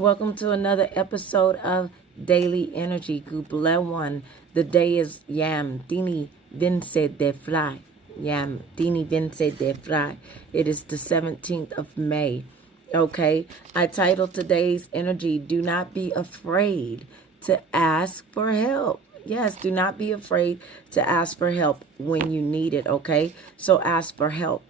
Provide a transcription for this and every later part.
Welcome to another episode of Daily Energy. Gubla one. The day is Yam Dini Vince de Fly. Yam Dini Vince de Fly. It is the 17th of May. Okay. I titled today's energy, Do Not Be Afraid to Ask for Help. Yes, do not be afraid to ask for help when you need it. Okay. So ask for help.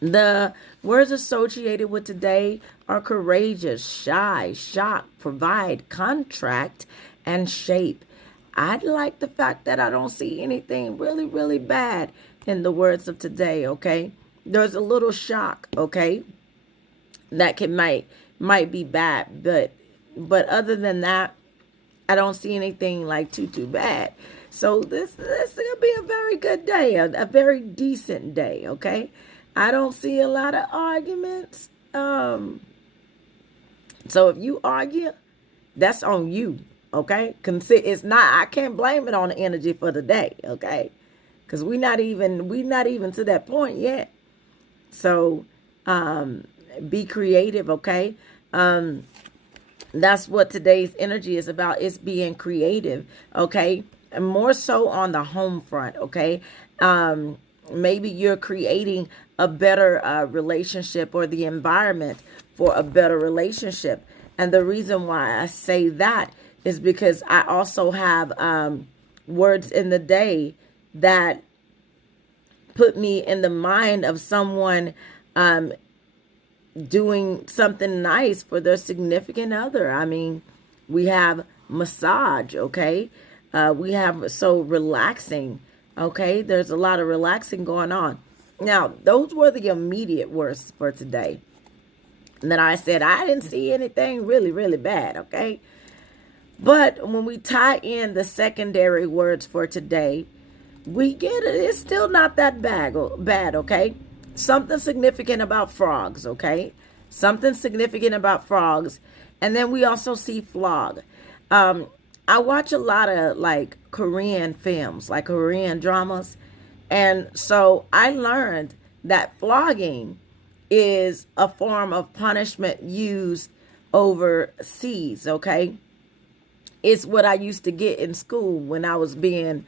The words associated with today are courageous, shy, shock, provide, contract, and shape. I like the fact that I don't see anything really, really bad in the words of today, okay? There's a little shock, okay? That might be bad, but other than that, I don't see anything like too bad. So this is gonna be a very good day, a very decent day, okay? I don't see a lot of arguments. So if you argue, that's on you, okay? It's not. I can't blame it on the energy for the day, okay? Because we not even to that point yet. So be creative, okay? That's what today's energy is about. It's being creative, okay? And more so on the home front, okay? Maybe you're creating a better relationship or the environment for a better relationship. And the reason why I say that is because I also have words in the day that put me in the mind of someone doing something nice for their significant other. I mean, we have massage, okay? We have so relaxing, okay? There's a lot of relaxing going on. Now, those were the immediate words for today. And then I said, I didn't see anything really, really bad, okay? But when we tie in the secondary words for today, we get it. It's still not that bad, okay? Something significant about frogs, okay? Something significant about frogs. And then we also see flog. I watch a lot of like Korean films, like Korean dramas. And so I learned that flogging is a form of punishment used overseas, okay? It's what I used to get in school when I was being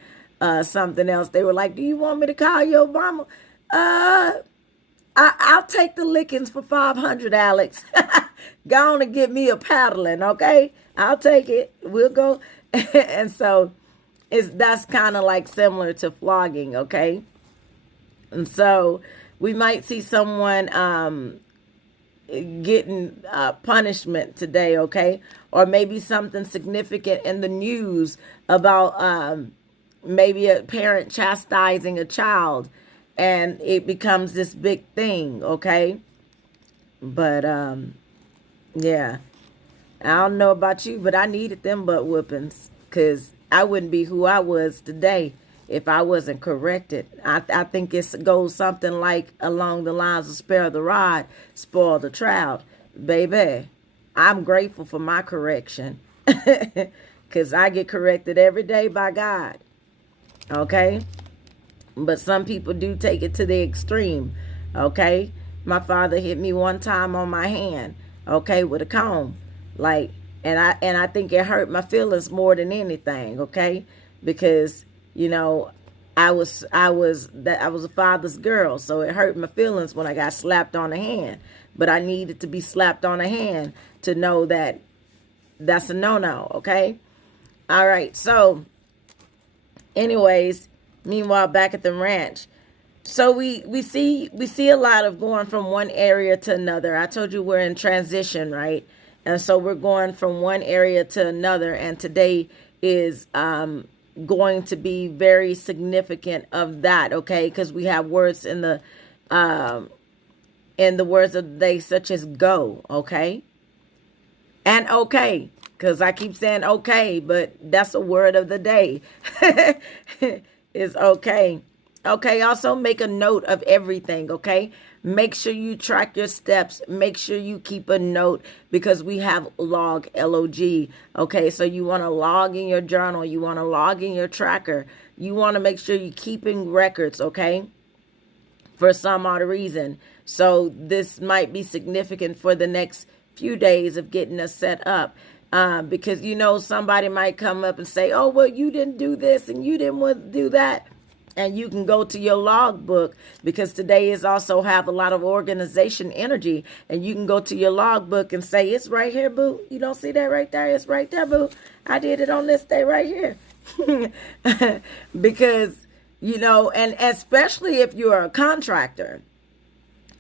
something else. They were like, do you want me to call your mama? I'll take the lickings for 500, Alex. Go on and get me a paddling, okay? I'll take it. We'll go. And so that's kind of like similar to flogging, okay? And so we might see someone getting punishment today, okay? Or maybe something significant in the news about maybe a parent chastising a child and it becomes this big thing, okay? But yeah. I don't know about you, but I needed them butt whoopings because I wouldn't be who I was today if I wasn't corrected. I think it goes something like along the lines of spare the rod, spoil the child. Baby, I'm grateful for my correction because I get corrected every day by God. Okay? But some people do take it to the extreme. Okay? My father hit me one time on my hand, okay, with a comb. Like, and I think it hurt my feelings more than anything, okay? Because, you know, I was a father's girl, so it hurt my feelings when I got slapped on the hand. But I needed to be slapped on the hand to know that that's a no-no, okay? All right, so anyways, meanwhile back at the ranch. So we see a lot of going from one area to another. I told you we're in transition, right? And so we're going from one area to another. And today is going to be very significant of that, okay? Because we have words in the words of the day such as go, okay? And okay, because I keep saying okay, but that's a word of the day. Is okay. Okay, also make a note of everything, okay? Make sure you track your steps. Make sure you keep a note because we have log, L-O-G, okay? So you want to log in your journal. You want to log in your tracker. You want to make sure you're keeping records, okay? For some odd reason. So this might be significant for the next few days of getting us set up. Because somebody might come up and say, oh, well, you didn't do this and you didn't want to do that. And you can go to your logbook, because today is also have a lot of organization energy, and you can go to your logbook and say, it's right here, boo. You don't see that right there? It's right there, boo. I did it on this day right here. Because, and especially if you're a contractor,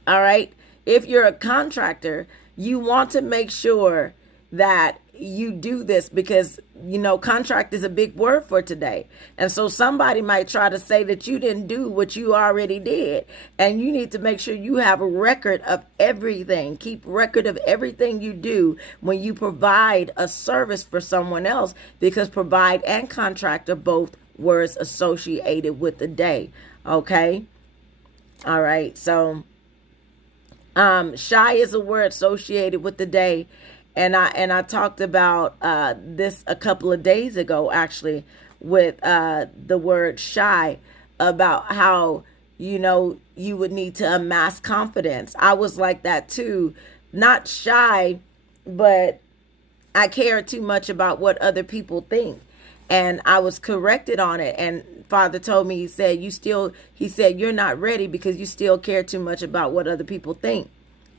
all right? If you're a contractor, you want to make sure that you do this, because contract is a big word for today. And so somebody might try to say that you didn't do what you already did, and you need to make sure you have a record of everything. Keep record of everything you do when you provide a service for someone else, because provide and contract are both words associated with the day. Okay, all right. So shy is a word associated with the day. And I talked about this a couple of days ago, actually, with the word shy, about how, you would need to amass confidence. I was like that too. Not shy, but I care too much about what other people think. And I was corrected on it. And Father told me, he said, you're not ready because you still care too much about what other people think.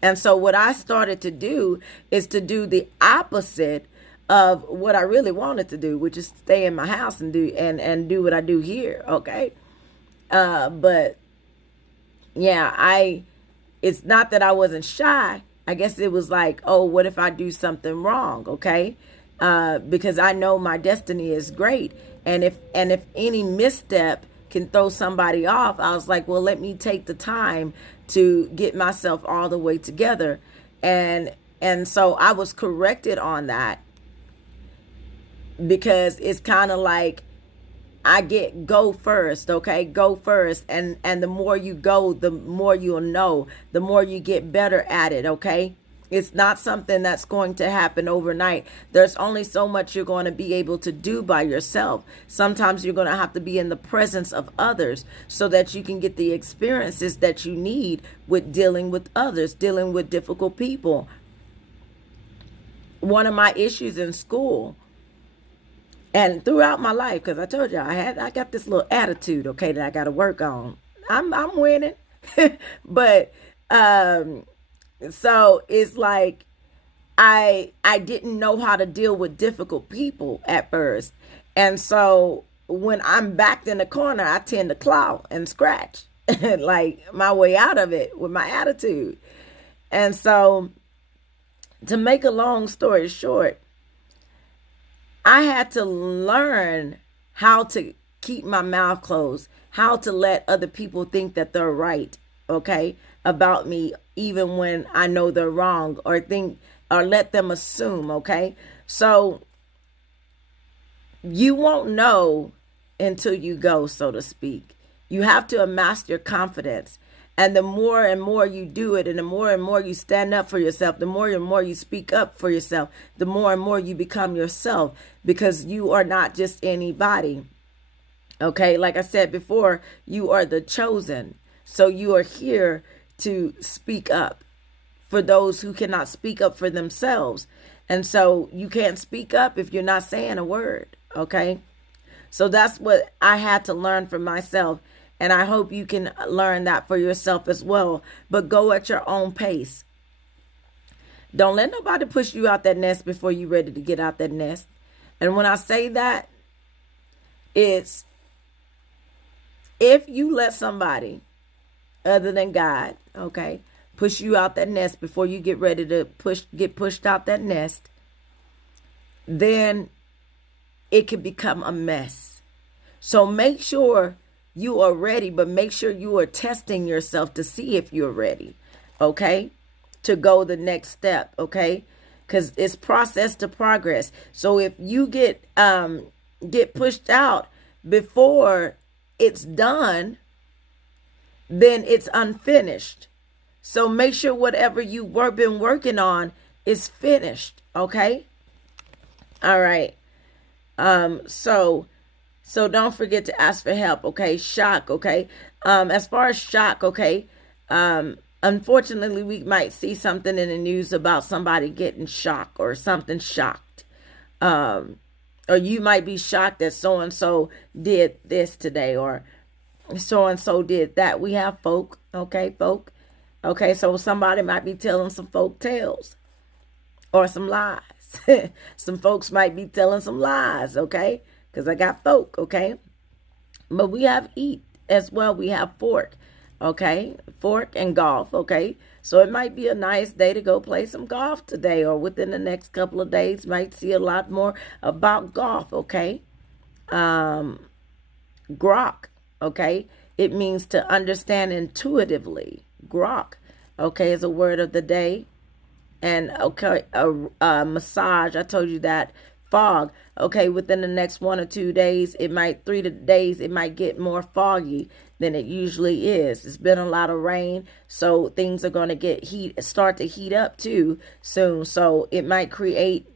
And so what I started to do is to do the opposite of what I really wanted to do, which is stay in my house and do what I do here. Okay. But yeah, it's not that I wasn't shy. I guess it was like, oh, what if I do something wrong? Okay. Because I know my destiny is great. And if any misstep can throw somebody off, I was like, well, let me take the time to get myself all the way together. And so I was corrected on that, because it's kind of like go first. Okay, go first. And the more you go, the more you'll know, the more you get better at it. Okay. It's not something that's going to happen overnight. There's only so much you're going to be able to do by yourself. Sometimes you're going to have to be in the presence of others so that you can get the experiences that you need with dealing with others, dealing with difficult people. One of my issues in school and throughout my life, because I told you I got this little attitude, okay, that I got to work on. I'm winning, but so it's like I didn't know how to deal with difficult people at first. And so when I'm backed in the corner, I tend to claw and scratch like my way out of it with my attitude. And so, to make a long story short, I had to learn how to keep my mouth closed, how to let other people think that they're right, okay, about me, even when I know they're wrong, or let them assume, okay? So you won't know until you go, so to speak. You have to amass your confidence. And the more and more you do it, and the more and more you stand up for yourself, the more and more you speak up for yourself, the more and more you become yourself, because you are not just anybody. Okay, like I said before, you are the chosen. So you are here to speak up for those who cannot speak up for themselves. And so you can't speak up if you're not saying a word. Okay, so that's what I had to learn for myself. And I hope you can learn that for yourself as well. But go at your own pace. Don't let nobody push you out that nest before you're ready to get out that nest. And when I say that, it's if you let somebody other than God, okay, push you out that nest before you get ready to get pushed out that nest, then it can become a mess. So make sure you are ready, but make sure you are testing yourself to see if you're ready, okay, to go the next step, okay, because it's process to progress. So if you get pushed out before it's done, then it's unfinished. So make sure whatever you been working on is finished, okay? All right. So don't forget to ask for help, okay? Shock, okay? As far as shock, okay? Unfortunately, we might see something in the news about somebody getting shocked or something shocked. Um, or you might be shocked that so and so did this today, or so and so did that. We have folk, okay, folk. Okay, so somebody might be telling some folk tales or some lies. Some folks might be telling some lies, okay? Because I got folk, okay? But we have eat as well. We have fork, okay? Fork and golf, okay? So it might be a nice day to go play some golf today, or within the next couple of days, might see a lot more about golf, okay? Um, grok, okay? It means to understand intuitively. Grok, okay, is a word of the day. And okay, a massage, I told you that. Fog, okay, within the next 1 or 2 days, 3 days, it might get more foggy than it usually is. It's been a lot of rain, so things are going to start to heat up too soon. So it might create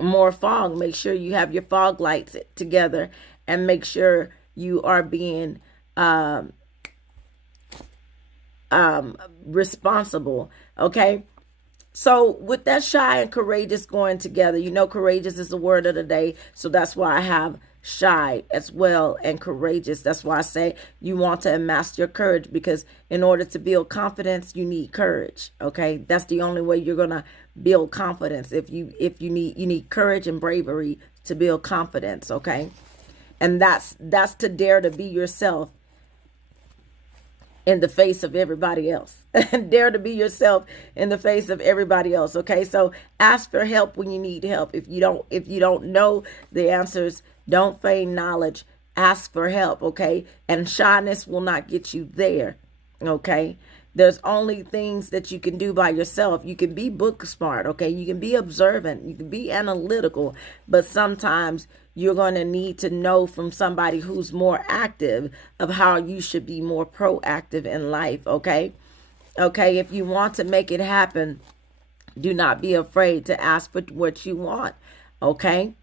more fog. Make sure you have your fog lights together, and make sure you are being um, responsible, okay? So with that, shy and courageous going together, courageous is the word of the day. So that's why I have shy as well and courageous. That's why I say you want to amass your courage, because in order to build confidence, you need courage. Okay. That's the only way you're going to build confidence. If you need courage and bravery to build confidence. Okay. And that's to dare to be yourself in the face of everybody else. Dare to be yourself in the face of everybody else. Okay, so ask for help when you need help. If you don't know the answers, don't feign knowledge. Ask for help. Okay, and shyness will not get you there. Okay, there's only things that you can do by yourself. You can be book smart. Okay, you can be observant. You can be analytical, but sometimes you're going to need to know from somebody who's more active of how you should be more proactive in life, okay? Okay, if you want to make it happen, do not be afraid to ask for what you want, okay?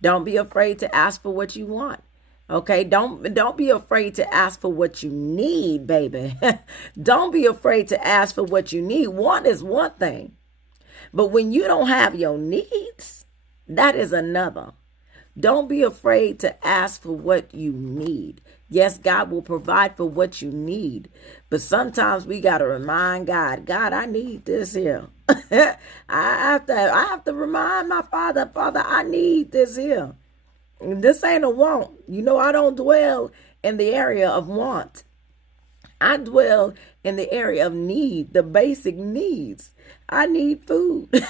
Don't be afraid to ask for what you want. Okay, don't be afraid to ask for what you need, baby. Don't be afraid to ask for what you need. Want is one thing, but when you don't have your needs, that is another. Don't be afraid to ask for what you need. Yes, God will provide for what you need, but sometimes we got to remind God, God, I need this here. I have to remind my Father, I need this here. This ain't a want. I don't dwell in the area of want. I dwell in the area of need, the basic needs. I need food.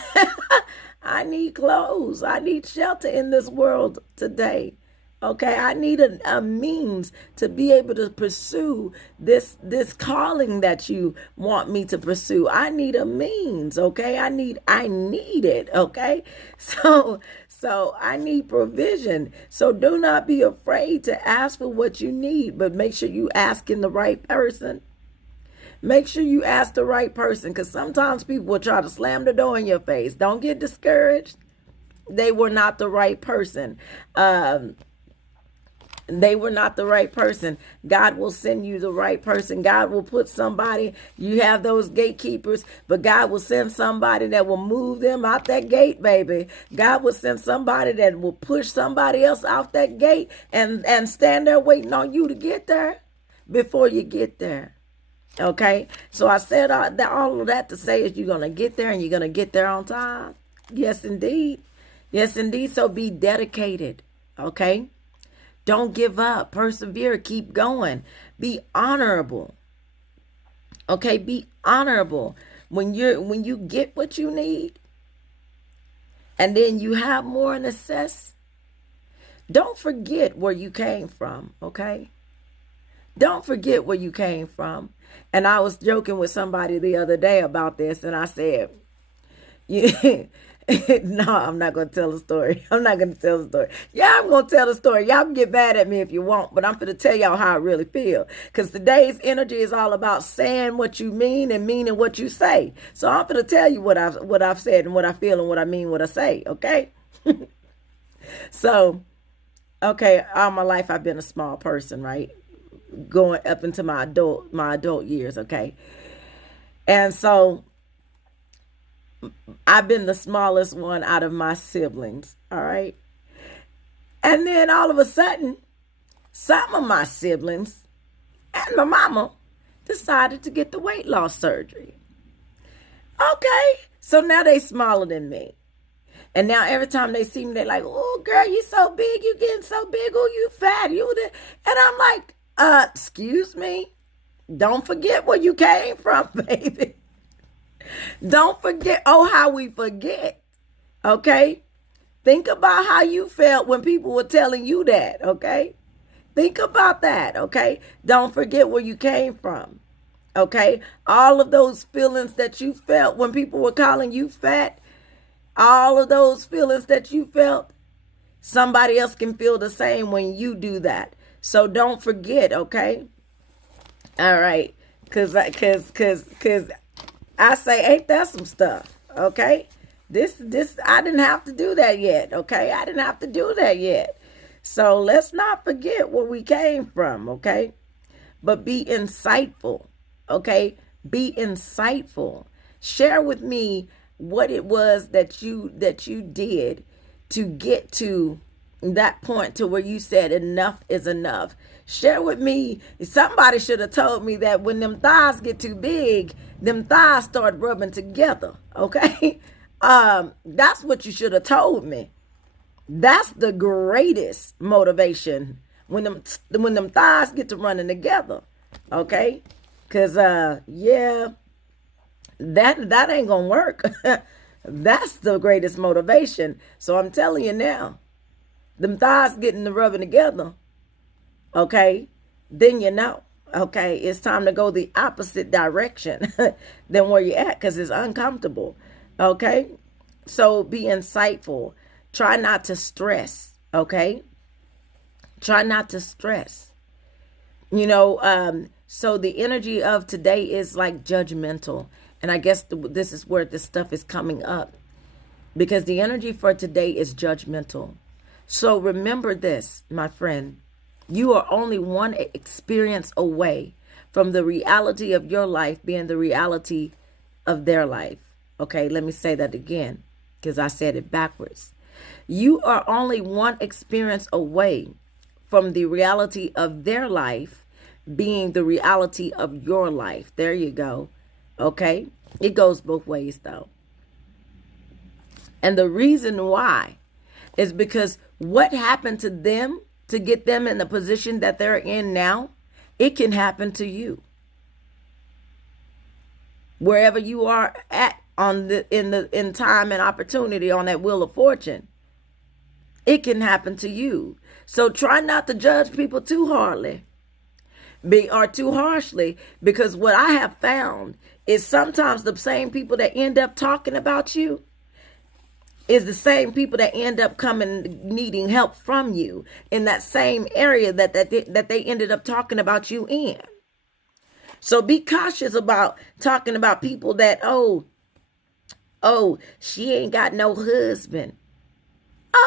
I need clothes. I need shelter in this world today. Okay, I need a means to be able to pursue this calling that you want me to pursue. I need a means, okay? I need it, okay? So I need provision. So do not be afraid to ask for what you need, but make sure you ask in the right person. Make sure you ask the right person, because sometimes people will try to slam the door in your face. Don't get discouraged. They were not the right person. They were not the right person. God will send you the right person. God will put somebody, you have those gatekeepers, but God will send somebody that will move them out that gate, baby. God will send somebody that will push somebody else out that gate and stand there waiting on you to get there before you get there. Okay, so I said all of that to say is you're going to get there, and you're going to get there on time. Yes, indeed. Yes, indeed. So be dedicated. Okay, don't give up. Persevere. Keep going. Be honorable. Okay, be honorable. When you get what you need, and then you have more in excess, don't forget where you came from. Okay, don't forget where you came from. And I was joking with somebody the other day about this, and I said, yeah, no, I'm not going to tell the story. I'm not going to tell the story. Yeah, I'm going to tell the story. Y'all can get mad at me if you want, but I'm going to tell y'all how I really feel. Because today's energy is all about saying what you mean and meaning what you say. So I'm going to tell you what I've said and what I feel and what I mean, what I say, okay? So, okay, all my life I've been a small person, right? Going up into my adult years, okay? And so I've been the smallest one out of my siblings. All right. And then all of a sudden, some of my siblings and my mama decided to get the weight loss surgery. Okay. So now they smaller than me. And now every time they see me, they're like, "Oh, girl, you so big. You getting so big. Oh, you fat. You the." And I'm like, excuse me. Don't forget where you came from, baby. Don't forget. Oh, how we forget. Okay? Think about how you felt when people were telling you that. Okay? Think about that. Okay? Don't forget where you came from. Okay? All of those feelings that you felt when people were calling you fat, all of those feelings that you felt, somebody else can feel the same when you do that. So don't forget, okay? All right. Cause I say, ain't that some stuff? Okay. This I didn't have to do that yet. Okay. I didn't have to do that yet. So let's not forget where we came from, okay? But be insightful. Okay? Be insightful. Share with me what it was that you did to get to that point to where you said enough is enough. Share with me. Somebody should have told me that when them thighs get too big, them thighs start rubbing together. Okay. That's what you should have told me. That's the greatest motivation when them thighs get to running together. Okay. Cause yeah, that ain't gonna work. That's the greatest motivation. So I'm telling you now, them thighs getting the rubbing together, okay, then you know, okay, it's time to go the opposite direction than where you're at because it's uncomfortable, okay? So be insightful. Try not to stress, okay? Try not to stress. So the energy of today is like judgmental. And I guess this is where this stuff is coming up because the energy for today is judgmental. So remember this, my friend. You are only one experience away from the reality of your life being the reality of their life. Okay, let me say that again because I said it backwards. You are only one experience away from the reality of their life being the reality of your life. There you go. Okay? It goes both ways though. And the reason why is because what happened to them to get them in the position that they're in now, it can happen to you. Wherever you are at in time and opportunity on that wheel of fortune, it can happen to you. So try not to judge people too hardly or too harshly, because what I have found is sometimes the same people that end up talking about you is the same people that end up coming needing help from you in that same area that they ended up talking about you in. So be cautious about talking about people that, oh, she ain't got no husband.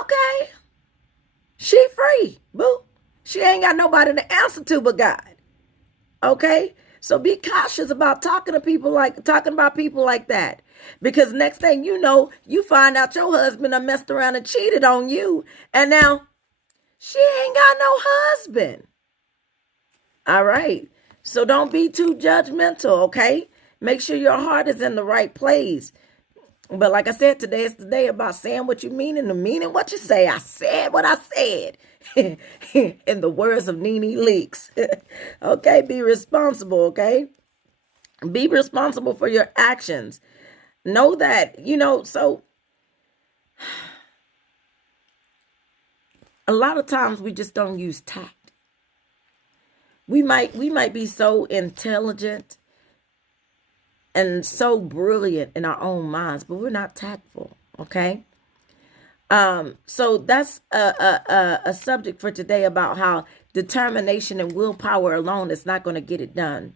Okay. She free, boo. She ain't got nobody to answer to but God. Okay? So be cautious about talking about people like that. Because next thing you know, you find out your husband done messed around and cheated on you. And now she ain't got no husband. All right. So don't be too judgmental, okay? Make sure your heart is in the right place. But like I said, today is the day about saying what you mean and meaning what you say. I said what I said. In the words of Nene Leakes. Okay, be responsible, okay? Be responsible for your actions. Know that, so a lot of times we just don't use tact. We might be so intelligent and so brilliant in our own minds, but we're not tactful, okay? So that's a subject for today about how determination and willpower alone is not going to get it done.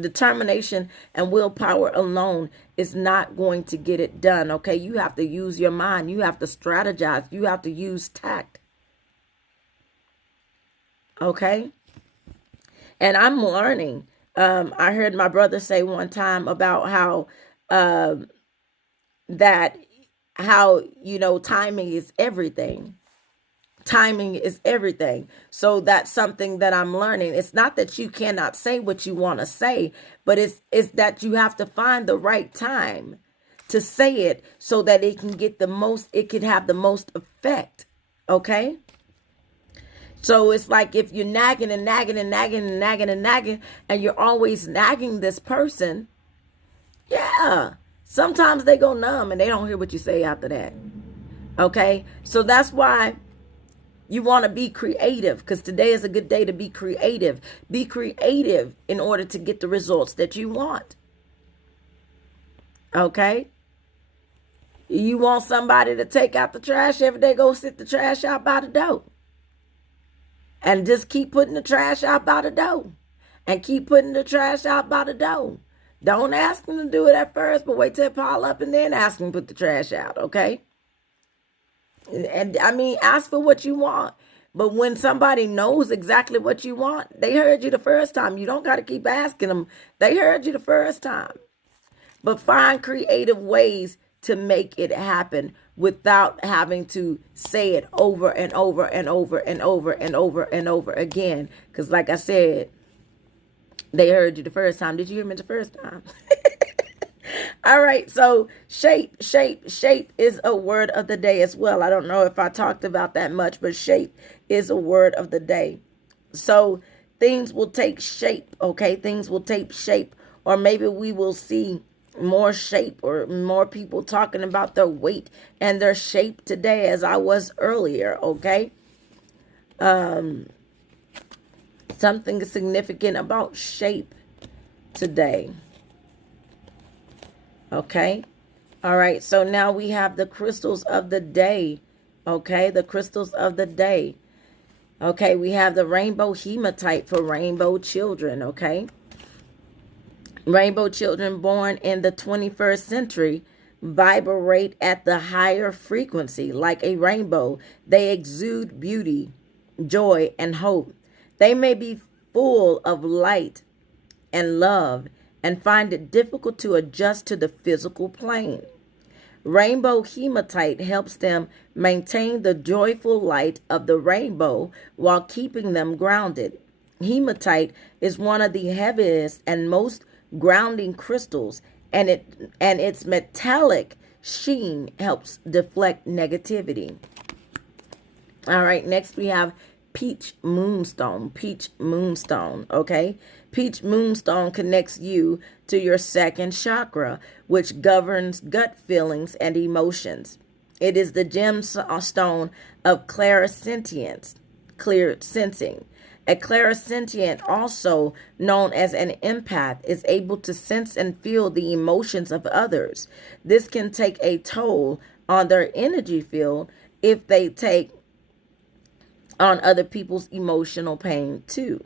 Determination and willpower alone is not going to get it done, okay? You have to use your mind. You have to strategize. You have to use tact, okay? And I'm learning I heard my brother say one time about how um, that how timing is everything. Timing is everything. So that's something that I'm learning. It's not that you cannot say what you want to say, but it's that you have to find the right time to say it so that it can have the most effect. Okay? So it's like if you're nagging and nagging and nagging and nagging and nagging and you're always nagging this person, yeah. Sometimes they go numb and they don't hear what you say after that. Okay? So that's why you want to be creative, because today is a good day to be creative. Be creative in order to get the results that you want. Okay? You want somebody to take out the trash every day, go sit the trash out by the door. And just keep putting the trash out by the door. And keep putting the trash out by the door. Don't ask them to do it at first, but wait till it pile up and then ask them to put the trash out, okay? And I mean, ask for what you want. But when somebody knows exactly what you want, they heard you the first time. You don't got to keep asking them. They heard you the first time. But find creative ways to make it happen without having to say it over and over and over and over and over and over again. Because like I said, they heard you the first time. Did you hear me the first time? All right, so shape is a word of the day as well. I don't know if I talked about that much, but shape is a word of the day. So things will take shape, okay? Things will take shape, or maybe we will see more shape or more people talking about their weight and their shape today as I was earlier, okay? Something significant about shape today. Okay. All right. So now we have the crystals of the day. Okay. The crystals of the day. Okay. We have the rainbow hematite for rainbow children. Okay. Rainbow children born in the 21st century vibrate at the higher frequency like a rainbow. They exude beauty, joy, and hope. They may be full of light and love and find it difficult to adjust to the physical plane. Rainbow hematite helps them maintain the joyful light of the rainbow while keeping them grounded. Hematite is one of the heaviest and most grounding crystals, and its metallic sheen helps deflect negativity. All right, next we have peach moonstone. Peach moonstone, okay? Peach moonstone connects you to your second chakra, which governs gut feelings and emotions. It is the gemstone of clairsentience, clear sensing. A clairsentient, also known as an empath, is able to sense and feel the emotions of others. This can take a toll on their energy field if they take on other people's emotional pain too.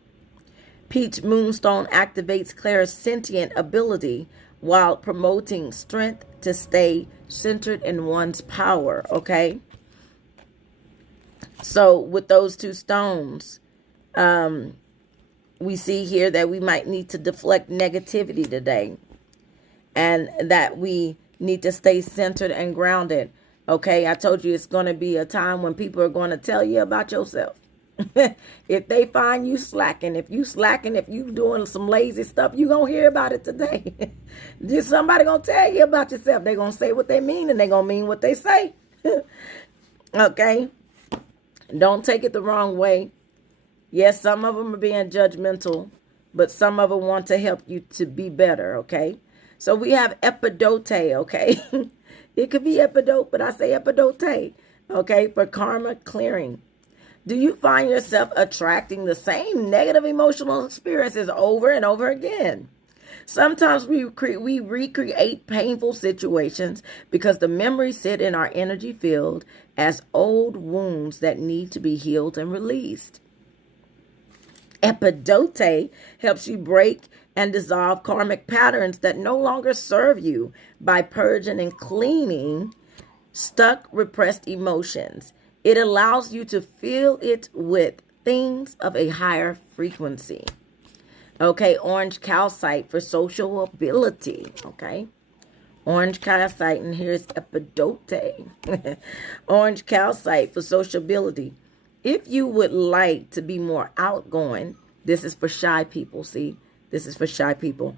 Peach moonstone activates clairsentient ability while promoting strength to stay centered in one's power, okay? So with those two stones, we see here that we might need to deflect negativity today, and that we need to stay centered and grounded. Okay, I told you it's going to be a time when people are going to tell you about yourself. If they find you slacking, if you doing some lazy stuff, you going to hear about it today. Just somebody going to tell you about yourself. They're going to say what they mean and they're going to mean what they say. Okay? Don't take it the wrong way. Yes, some of them are being judgmental, but some of them want to help you to be better, okay? So we have epidote, okay? It could be epidote, but I say epidote, okay, for karma clearing. Do you find yourself attracting the same negative emotional experiences over and over again? Sometimes we recreate painful situations because the memories sit in our energy field as old wounds that need to be healed and released. Epidote helps you break and dissolve karmic patterns that no longer serve you by purging and cleaning stuck, repressed emotions. It allows you to fill it with things of a higher frequency. Okay, orange calcite for social ability. Okay. Orange calcite, and here's epidote. Orange calcite for sociability. If you would like to be more outgoing, this is for shy people. See, this is for shy people.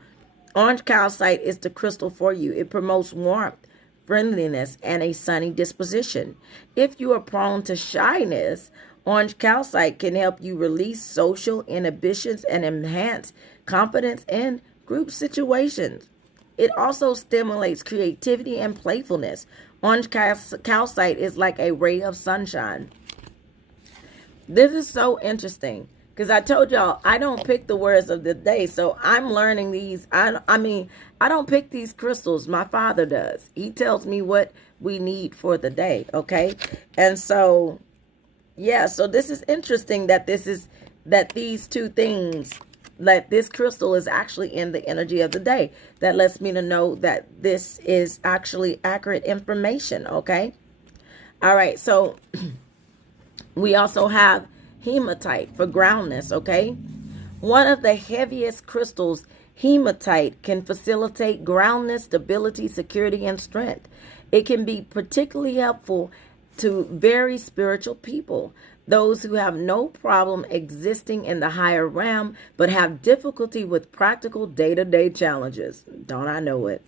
Orange calcite is the crystal for you. It promotes warmth, friendliness, and a sunny disposition. If you are prone to shyness, orange calcite can help you release social inhibitions and enhance confidence in group situations. It also stimulates creativity and playfulness. Orange calcite is like a ray of sunshine. This is so interesting because I told y'all I don't pick the words of the day. So I'm learning these. I mean, I don't pick these crystals. My father does. He tells me what we need for the day. Okay. And so, yeah, so this is interesting that these two things, that this crystal is actually in the energy of the day. That lets me to know that this is actually accurate information. Okay. All right. So we also have hematite for groundness, okay? One of the heaviest crystals, hematite, can facilitate groundness, stability, security, and strength. It can be particularly helpful to very spiritual people, those who have no problem existing in the higher realm but have difficulty with practical day-to-day challenges. Don't I know it?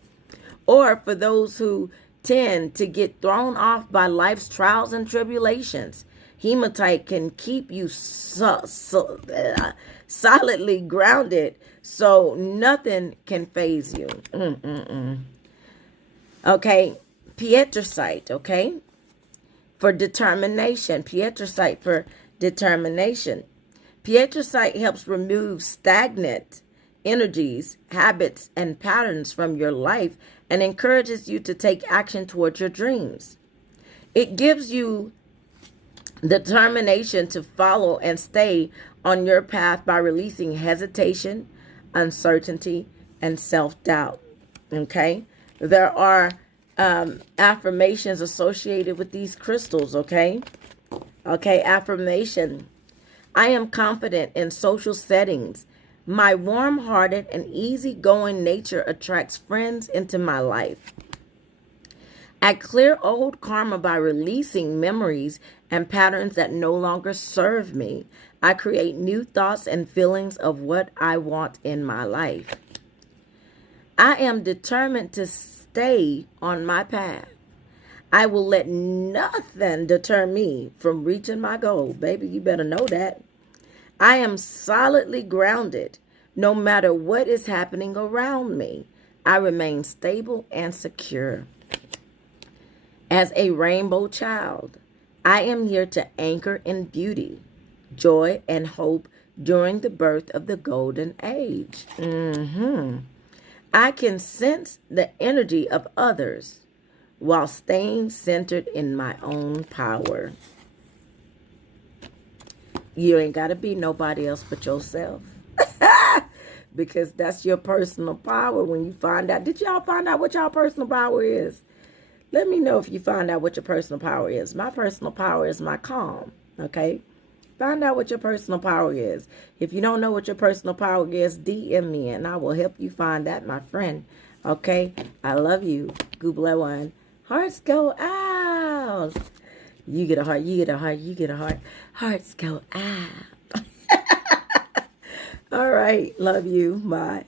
Or for those who tend to get thrown off by life's trials and tribulations. Hematite can keep you solidly grounded so nothing can phase you. Okay, pietrocite, okay, for determination. Pietrocite for determination. Pietrocite helps remove stagnant energies, habits, and patterns from your life and encourages you to take action towards your dreams. It gives you determination to follow and stay on your path by releasing hesitation, uncertainty, and self-doubt. Okay? There are affirmations associated with these crystals, okay? Okay, affirmation. I am confident in social settings. My warm-hearted and easygoing nature attracts friends into my life. I clear old karma by releasing memories and patterns that no longer serve me. I create new thoughts and feelings of what I want in my life. I am determined to stay on my path. I will let nothing deter me from reaching my goal. Baby, you better know that. I am solidly grounded no matter what is happening around me. I remain stable and secure. As a rainbow child, I am here to anchor in beauty, joy, and hope during the birth of the golden age. I can sense the energy of others while staying centered in my own power. You ain't got to be nobody else but yourself. Because that's your personal power when you find out. Did y'all find out what y'all personal power is? Let me know if you find out what your personal power is. My personal power is my calm, okay? Find out what your personal power is. If you don't know what your personal power is, DM me and I will help you find that, my friend. Okay? I love you. Google one. Hearts go out. You get a heart, you get a heart, you get a heart. Hearts go out. All right. Love you. Bye.